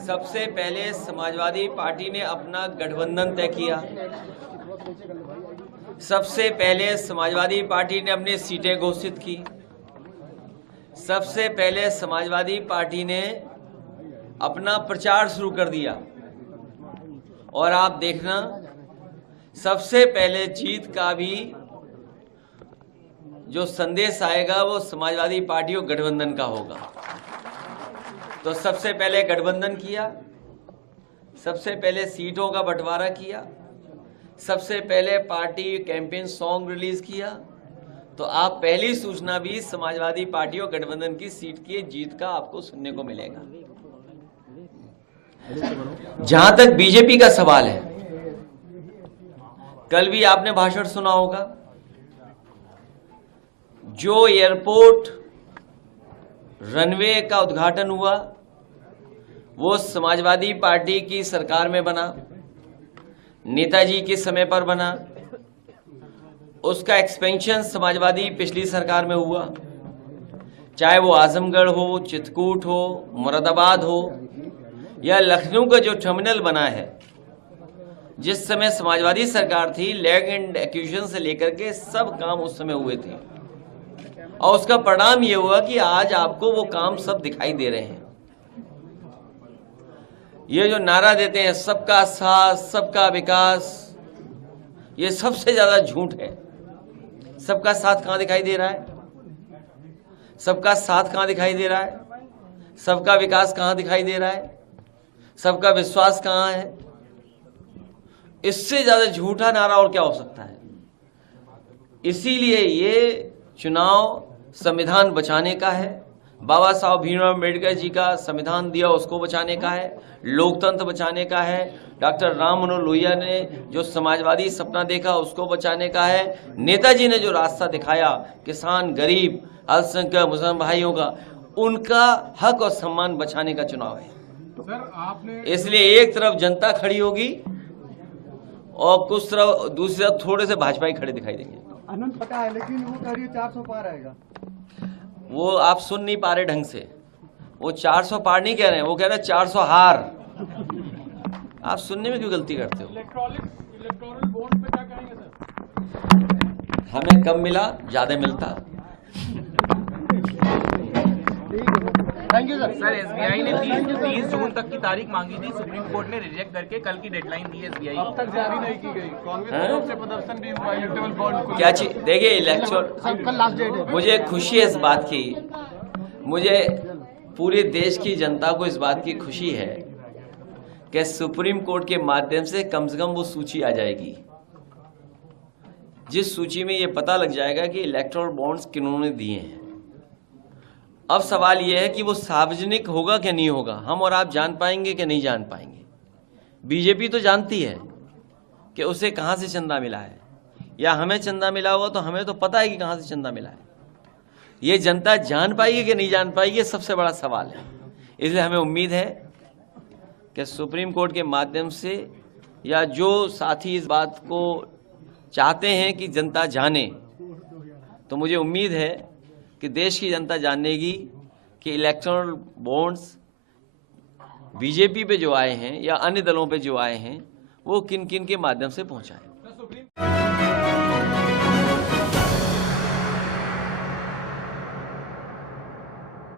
सबसे पहले समाजवादी पार्टी ने अपना गठबंधन तय किया। सबसे पहले समाजवादी पार्टी ने अपनी सीटें घोषित की। सबसे पहले समाजवादी पार्टी ने अपना प्रचार शुरू कर दिया। और आप देखना, सबसे पहले जीत का भी जो संदेश आएगा वो समाजवादी पार्टी और गठबंधन का होगा। तो सबसे पहले गठबंधन किया, सबसे पहले सीटों का बंटवारा किया, सबसे पहले पार्टी कैंपेन सॉन्ग रिलीज किया। तो आप पहली सूचना भी समाजवादी पार्टी और गठबंधन की सीट की जीत का आपको सुनने को मिलेगा। जहां तक बीजेपी का सवाल है, कल भी आपने भाषण सुना होगा। जो एयरपोर्ट रनवे का उद्घाटन हुआ वो समाजवादी पार्टी की सरकार में बना, नेताजी के समय पर बना। उसका एक्सपेंशन समाजवादी पिछली सरकार में हुआ, चाहे वो आजमगढ़ हो, चित्रकूट हो, मुरादाबाद हो या लखनऊ का जो टर्मिनल बना है। जिस समय समाजवादी सरकार थी, लैंड एंड एक्विजिशन से लेकर के सब काम उस समय हुए थे और उसका परिणाम ये हुआ कि आज आपको वो काम सब दिखाई दे रहे हैं। ये जो नारा देते हैं सबका साथ सबका विकास, ये सबसे ज्यादा झूठ है। सबका साथ कहां दिखाई दे रहा है? सबका साथ कहां दिखाई दे रहा है? सबका विकास कहां दिखाई दे रहा है? सबका विश्वास कहां है? इससे ज्यादा झूठा नारा और क्या हो सकता है? इसीलिए ये चुनाव संविधान बचाने का है। बाबा साहब भीमराव अम्बेडकर जी का संविधान दिया, उसको बचाने का है। लोकतंत्र बचाने का है। डॉक्टर राम मनोहर लोहिया ने जो समाजवादी सपना देखा उसको बचाने का है। नेताजी ने जो रास्ता दिखाया किसान, गरीब, अल्पसंख्यक मुसलमान भाइयों का, उनका हक और सम्मान बचाने का चुनाव है। सर, आपने इसलिए एक तरफ जनता खड़ी होगी और कुछ तरफ दूसरी तरफ थोड़े से भाजपाई खड़े दिखाई देंगे। अनंत पता है, लेकिन वो कह रही है 400 पार आएगा। वो आप सुन नहीं पा रहे ढंग से। वो 400 पार नहीं कह रहे हैं, वो कह रहे हैं 400 हार। आप सुनने में क्यों गलती करते हो? इलेक्टोरल बॉन्ड पे क्या कहेंगे सर? हमें कम मिला, ज्यादा मिलता। Thank you sir. Sir, SBI ने 30 जून तक की तारीख मांगी थी, सुप्रीम कोर्ट ने रिजेक्ट करके कल की डेडलाइन दी है एसबीआई अब तक जारी नहीं की गई। कांग्रेस की तरफ से प्रदर्शन भी हुआ इलेक्टोरल बॉन्ड को। क्या चीज? देखिए, इलेक्शन, कल लास्ट डेट है। मुझे खुशी है इस बात की, मुझे पूरे देश की जनता को इस बात की खुशी है कि सुप्रीम कोर्ट के माध्यम से कम वो सूची आ जाएगी, जिस सूची में ये पता लग जाएगा कि इलेक्टोरल बॉन्ड्स किन्होंने दिए हैं। अब सवाल यह है कि वो सार्वजनिक होगा कि नहीं होगा, हम और आप जान पाएंगे कि नहीं जान पाएंगे। बीजेपी तो जानती है कि उसे कहां से चंदा मिला है, या हमें चंदा मिला होगा तो हमें तो पता है कि कहां से चंदा मिला है। ये जनता जान पाएगी कि नहीं जान पाएगी, ये सबसे बड़ा सवाल है। इसलिए हमें उम्मीद है कि सुप्रीम कोर्ट के माध्यम से, या जो साथी इस बात को चाहते हैं कि जनता जाने, तो मुझे उम्मीद है कि देश की जनता जानेगी कि इलेक्टोरल बॉन्ड्स बीजेपी पे जो आए हैं या अन्य दलों पे जो आए हैं वो किन किन के माध्यम से पहुंचाए।